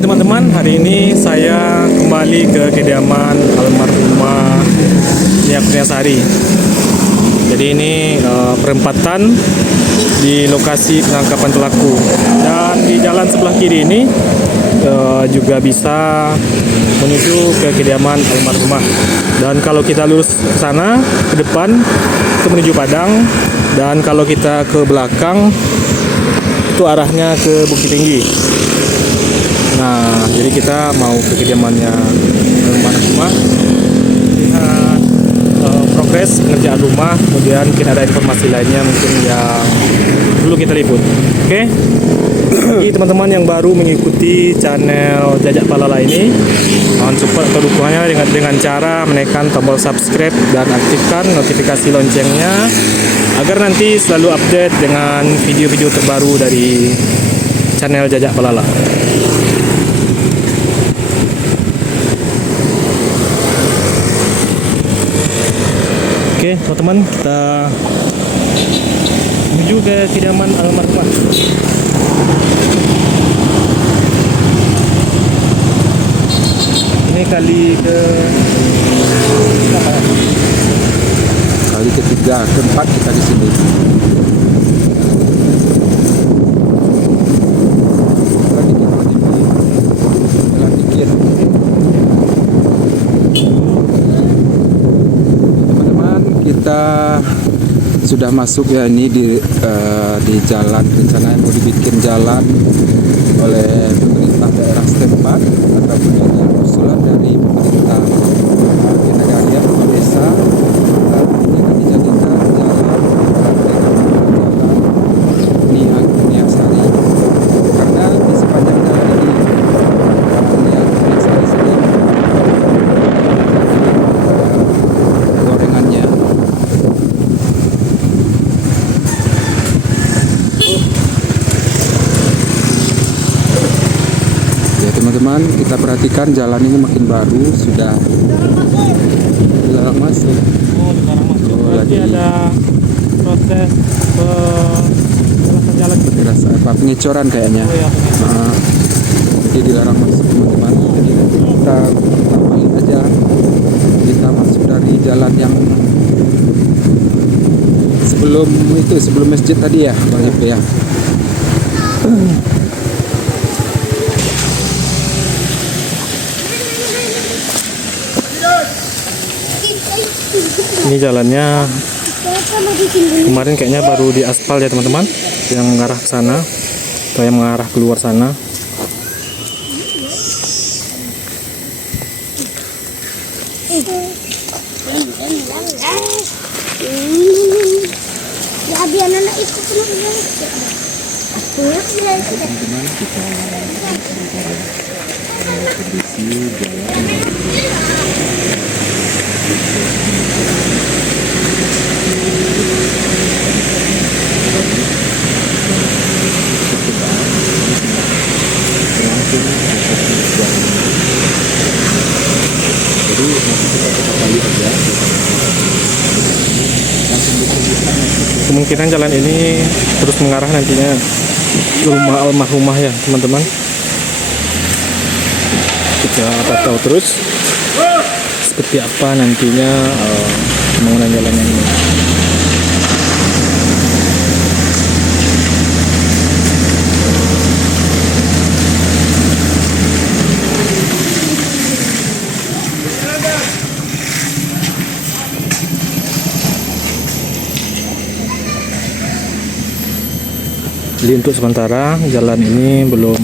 Oke teman-teman, hari ini saya kembali ke kediaman almarhumah Nia Kurniasari. Jadi ini perempatan di lokasi penangkapan pelaku. Dan di jalan sebelah kiri ini juga bisa menuju ke kediaman almarhumah. Dan kalau kita lurus ke sana, ke depan, itu menuju Padang. Dan kalau kita ke belakang, itu arahnya ke Bukit Tinggi. Nah, jadi kita mau ke kediamannya almarhumah, lihat progres pengerjaan rumah, kemudian mungkin ada informasi lainnya mungkin yang dulu kita liput. Oke. Bagi teman-teman yang baru mengikuti channel Jajak Palala ini, mohon support atau dukungannya dengan cara menekan tombol subscribe dan aktifkan notifikasi loncengnya agar nanti selalu update dengan video-video terbaru dari channel Jajak Palala. Oke teman-teman, kita menuju ke kediaman almarhumah. Ini kali ketiga, keempat kita di sini. Teman-teman, kita sudah masuk ya, ini di jalan, rencananya mau dibikin jalan oleh pemerintah daerah setempat ataupun ini usulan dari pemerintah nagari atau desa. Ini akan dijadikan jalan Nia Kurniasari, karena di sepanjang jalan ini Nia Kurniasari sini gorengannya. Teman-teman, kita perhatikan jalan ini makin baru, sudah dilarang masuk. Lagi ada proses jalan pengecoran kayaknya. Nah, jadi dilarang masuk teman-teman. Jadi kita balik aja, kita masuk dari jalan yang sebelum masjid tadi ya, Bang Ipe ya. Ini jalannya kemarin kayaknya baru diaspal ya teman-teman, yang mengarah ke sana atau yang mengarah keluar sana. Teman-teman, kita kondisi jalan. Kemungkinan jalan ini terus mengarah nantinya ke rumah almarhumah ya teman-teman. Kita pantau terus seperti apa nantinya pembangunan jalan ini. Jadi untuk sementara jalan ini belum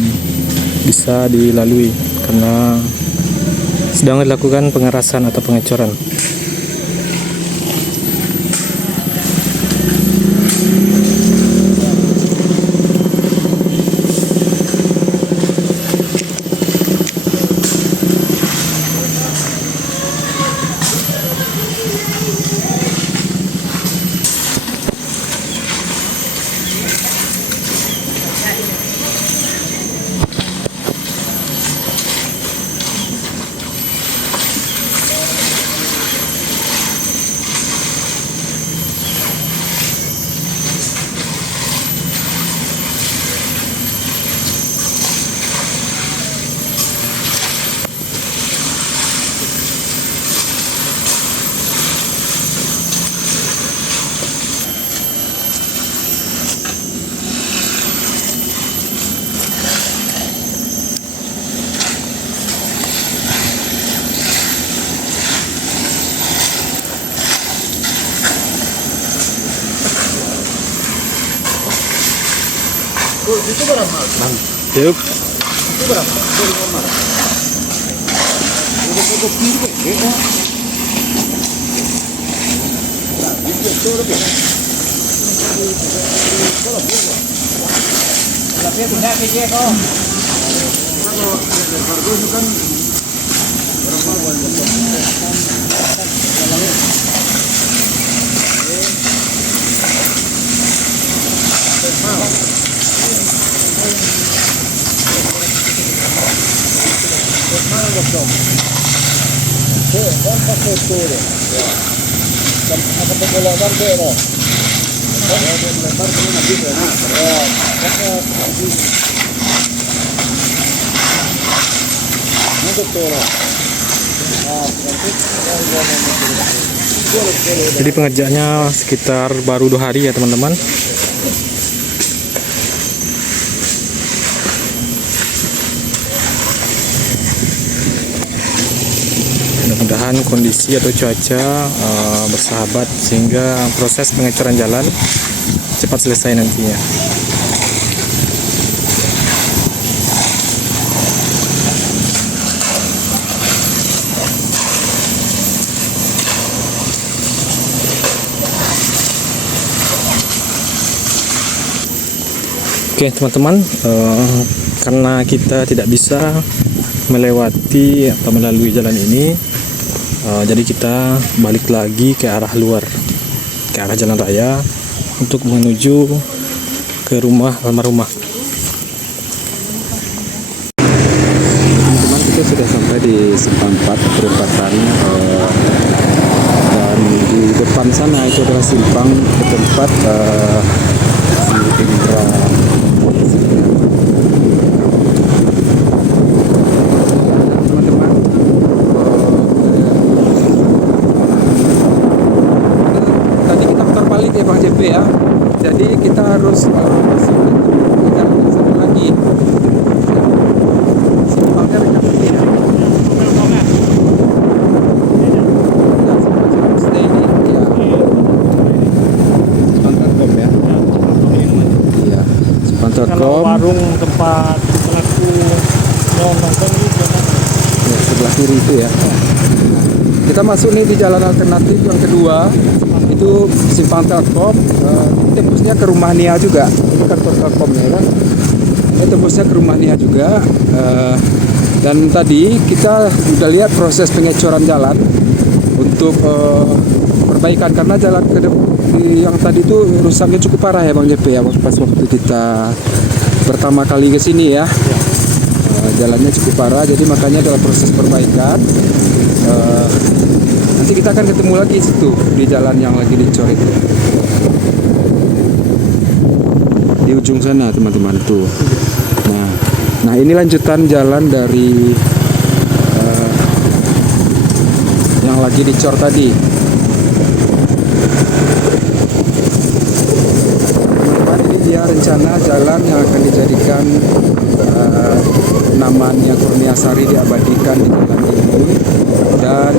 bisa dilalui karena sedang dilakukan pengerasan atau pengecoran. Yuk. Jadi pengerjaannya sekitar baru 2 hari ya teman-teman. Mudah-mudahan kondisi atau cuaca bersahabat sehingga proses pengecoran jalan cepat selesai nantinya. Oke teman-teman, karena kita tidak bisa melewati atau melalui jalan ini, jadi kita balik lagi ke arah luar, ke arah jalan raya untuk menuju ke rumah almarhumah. Teman-teman, kita sudah sampai di simpang 4 perempatan, dan di depan sana itu adalah simpang ke tempat si Indra. Teman-teman, tadi kita putar balik ya Bang JP ya. Jadi kita harus masuk ke jalan yang satu lagi. Simpangnya dekat sini ya. Kalau warung tempat pelaku nonton itu ya, sebelah kiri itu ya. Kita masuk nih di jalan alternatif yang kedua, itu simpang Telkom. Tembusnya ke rumah Nia juga. Ini kantor Telkomnya kan. Ini tembusnya ke rumah Nia juga. Dan tadi kita udah lihat proses pengecoran jalan untuk perbaikan, karena jalan yang tadi itu rusaknya cukup parah ya Bang JP ya, pas waktu kita pertama kali ke sini ya. Jalannya cukup parah, jadi makanya dalam proses perbaikan. Nanti kita akan ketemu lagi situ di jalan yang lagi dicor itu. Di ujung sana teman-teman tuh. Nah ini lanjutan jalan dari yang lagi dicor tadi. Dia rencana jalan yang akan dijadikan namanya Kurniasari diabadikan di jalan ini. Dan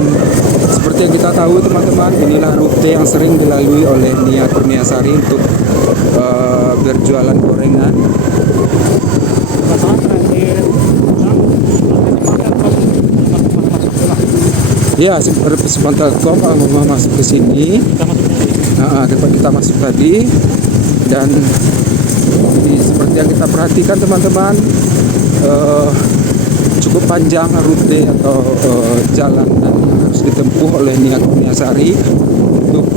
seperti yang kita tahu teman-teman, inilah rute yang sering dilalui oleh Nia Kurniasari untuk berjualan gorengan. Ya, simpang Telkom kalau mau masuk ke sini, kita masuk tadi. Dan seperti yang kita perhatikan teman-teman, cukup panjang rute atau jalan yang harus ditempuh oleh Nia Kurniasari untuk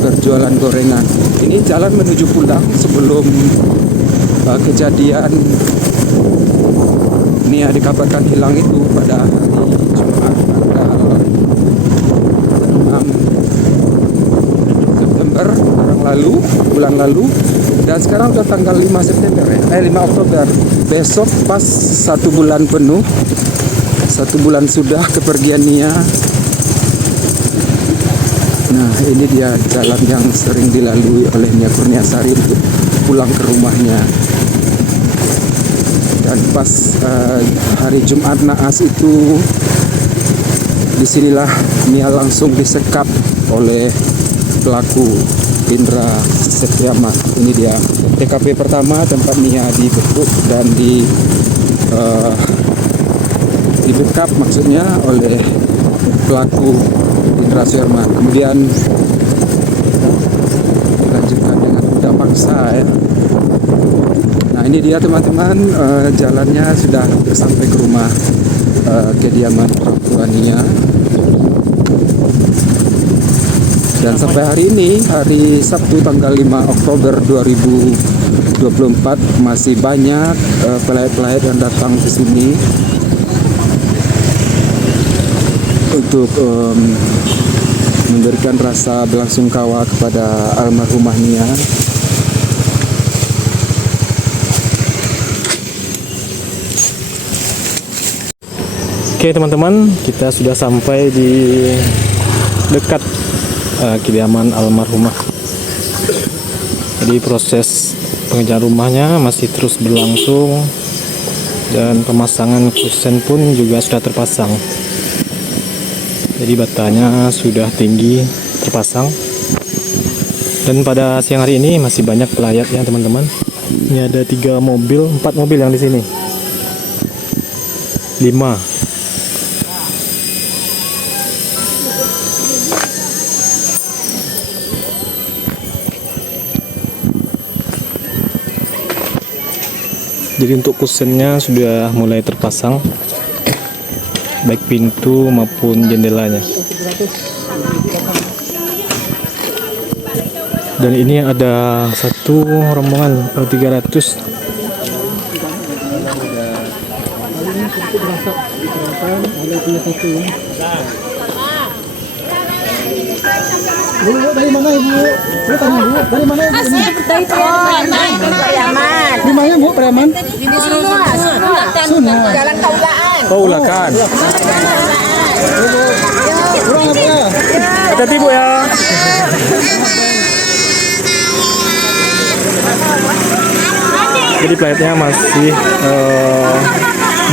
berjualan gorengan. Ini jalan menuju pulang sebelum kejadian Nia dikabarkan hilang itu pada hari Jumat tanggal 6 bulan lalu, dan sekarang udah tanggal 5 September ya, 5 Oktober. Besok pas 1 bulan penuh, 1 bulan sudah kepergian Nia. Nah ini dia jalan yang sering dilalui oleh Nia Kurniasari untuk pulang ke rumahnya. Dan pas hari Jumat naas itu, disinilah Nia langsung disekap oleh pelaku Indra Setiamat. Ini dia TKP pertama tempat Nia dibekuk dan dibekap maksudnya oleh pelaku Indra Sherman. Kemudian dilanjutkan dengan budak paksa ya. Nah ini dia teman-teman, jalannya sudah hampir sampai ke rumah kediaman orang tua Nia. Dan sampai hari ini, hari Sabtu tanggal 5 Oktober 2024, masih banyak pelayat-pelayat yang datang ke sini untuk memberikan rasa belasungkawa kepada almarhumah Nia. Oke teman-teman, kita sudah sampai di dekat kediaman almarhumah. Jadi proses pengerjaan rumahnya masih terus berlangsung dan pemasangan kusen pun juga sudah terpasang. Jadi batanya sudah tinggi terpasang. Dan pada siang hari ini masih banyak pelayat ya teman-teman. Ini ada 4 mobil yang di sini. 5. Jadi untuk kusennya sudah mulai terpasang, baik pintu maupun jendelanya. Dan ini ada satu rombongan 300. Bu, dari mana Ibu? Bu, tanya Bu, dari mana Ibu? Dari Pariaman. Di mana Bu, Preman? Di Sunah. Sunah. Jalan Kaulaan. Ulakan. Kurang apa ya? Hati-hati Bu ya. Jadi pelayatnya masih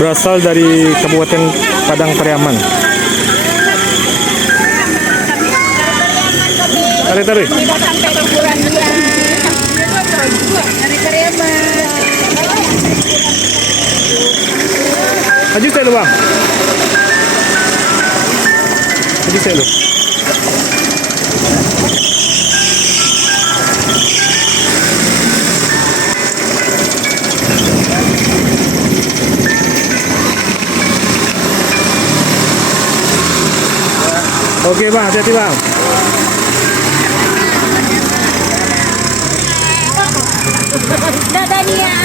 berasal dari Kabupaten Padang Pariaman. Tarik. Kita sampai ke Purandia. Dari Pariaman. Maju saya lu bang. Maju saya lu. Oke bang, hati-hati bang. Dadah Nia.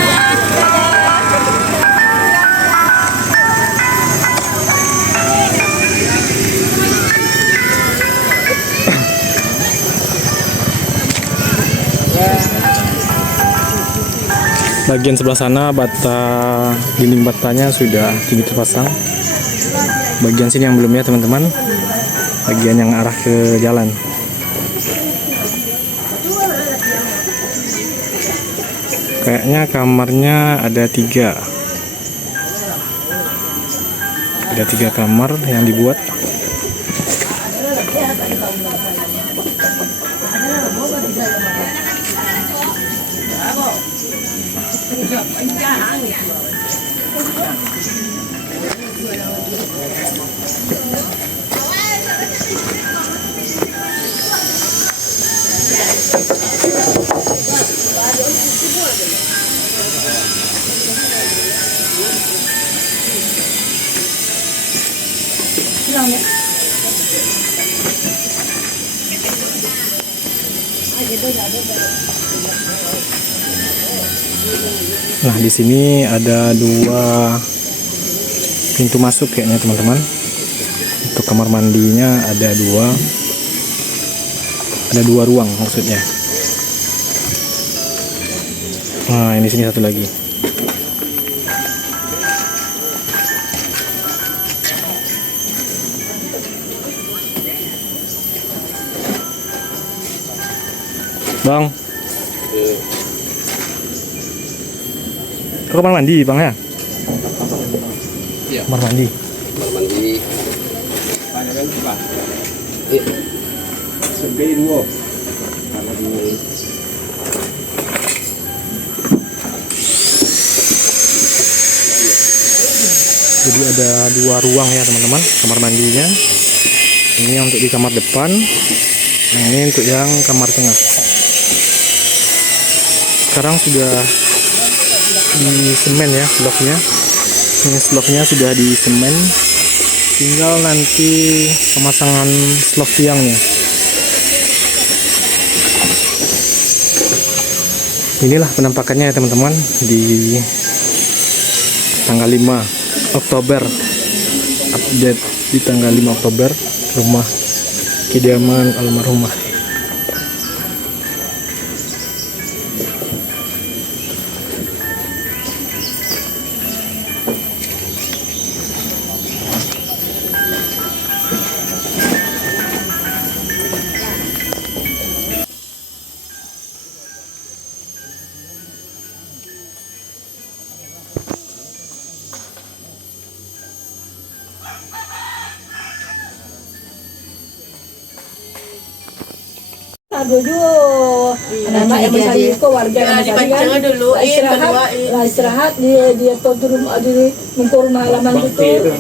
Bagian sebelah sana dinding batanya sudah tinggi terpasang. Bagian sini yang belum ya teman-teman. Bagian yang arah ke jalan. Kayaknya kamarnya ada 3. Ada 3 kamar yang dibuat. Nah, di sini ada 2 pintu masuk kayaknya teman-teman. Untuk kamar mandinya ada 2 ruang maksudnya. Nah, ini sini satu lagi. Bang, ke kamar mandi bang ya? Iya. Kamar mandi. Kamar mandi. Tanya kan coba. Sebein wo. Kamar mandi. Jadi ada 2 ruang ya teman-teman, kamar mandinya. Ini untuk di kamar depan, yang ini untuk yang kamar tengah. Sekarang sudah di semen ya slopnya. Ini slopnya sudah di semen, tinggal nanti pemasangan slop tiangnya. Inilah penampakannya ya teman-teman di tanggal 5 Oktober, update di tanggal 5 Oktober rumah kediaman almarhumah. Dulu anak-anak yang mencari kok warga yang mencari kan istirahat dia tuh di rumah di rumah halaman itu.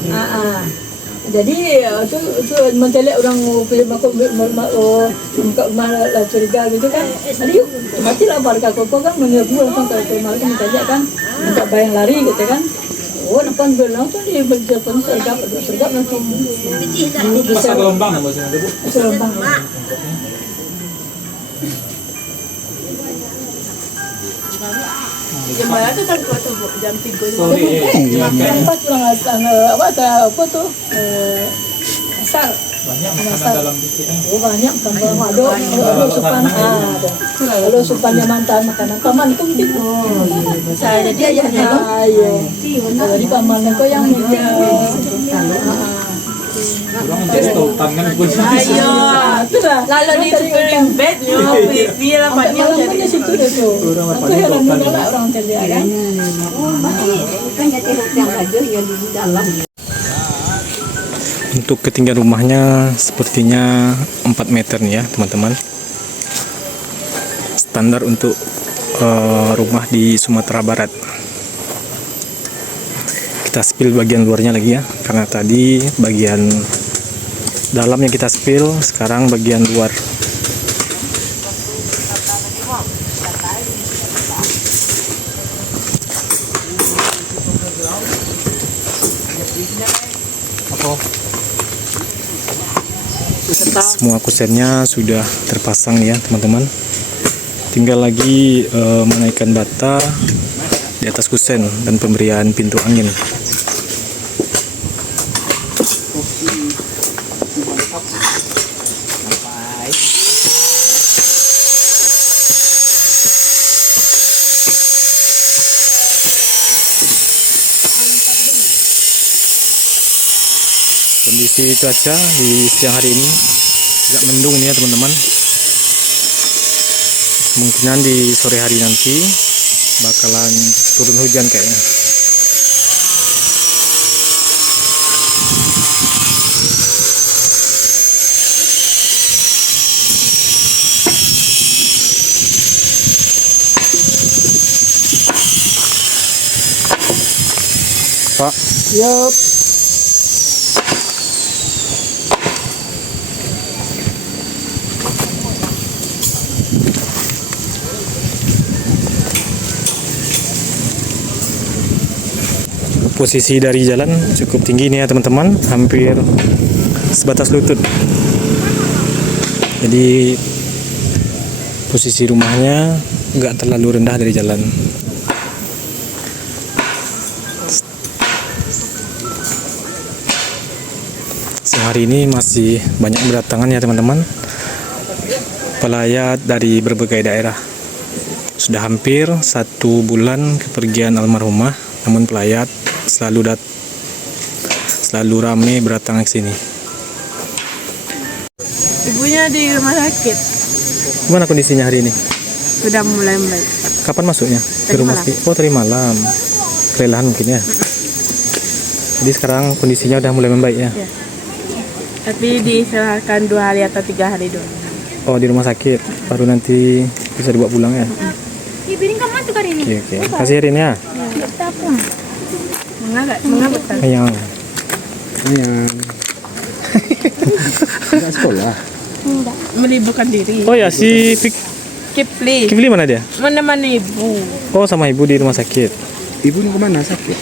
Jadi itu mencelek orang film aku malah curiga gitu kan. Jadi yuk matilah warga kok kan menyerbu langsung ke rumah itu mencelek kan, minta bayang lari gitu kan. Oh, depan belang tuh dia berjepun sergap langsung bisa gelombang Bu. Gelombang. Jam berapa tuh kan tuh Bu? Jam 3 jam 4 pulang apa tuh asar banyak dalam banyak ada supannya mantan makanan paman itu mungkin saya jadi ayahnya jadi paman itu yang ayo lalu di super bed yo biar apa dia jadi situ deh tuh aku heran banget orang kerja kan Untuk ketinggian rumahnya sepertinya 4 meter nih ya teman-teman. Standar untuk rumah di Sumatera Barat. Kita spill bagian luarnya lagi ya, karena tadi bagian dalam yang kita spill, sekarang bagian luar. Semua kusennya sudah terpasang ya teman-teman. Tinggal lagi menaikkan bata di atas kusen dan pemberian pintu angin. Kondisi cuaca di siang hari ini agak mendung ini ya teman-teman. Kemungkinan di sore hari nanti bakalan turun hujan kayaknya. Pak. Yup. Posisi dari jalan cukup tinggi nih ya teman-teman, hampir sebatas lutut. Jadi posisi rumahnya nggak terlalu rendah dari jalan. Siang hari ini masih banyak berdatangan ya teman-teman, pelayat dari berbagai daerah. Sudah hampir 1 bulan kepergian almarhumah, namun pelayat selalu ramai berdatangan ke sini. Ibunya di rumah sakit. Gimana kondisinya hari ini? Sudah mulai membaik. Kapan masuknya ke Tadi rumah malam. sakit? Oh, tadi malam. Kelelahan mungkin ya. Jadi sekarang kondisinya udah mulai membaik ya. Ya. Tapi diserahkan 2 hari atau 3 hari dulu. Oh, di rumah sakit, baru nanti bisa dibawa pulang ya. Ibu ini kamu tuh hari ini. Oke. Kasih Rin ya. Ayang. Sayang. Enggak sekolah. Meliburkan diri. Oh ya, si Kipli. Kifli mana dia? Menemani ibu. Oh, sama ibu di rumah sakit. Ibu kemana sakit?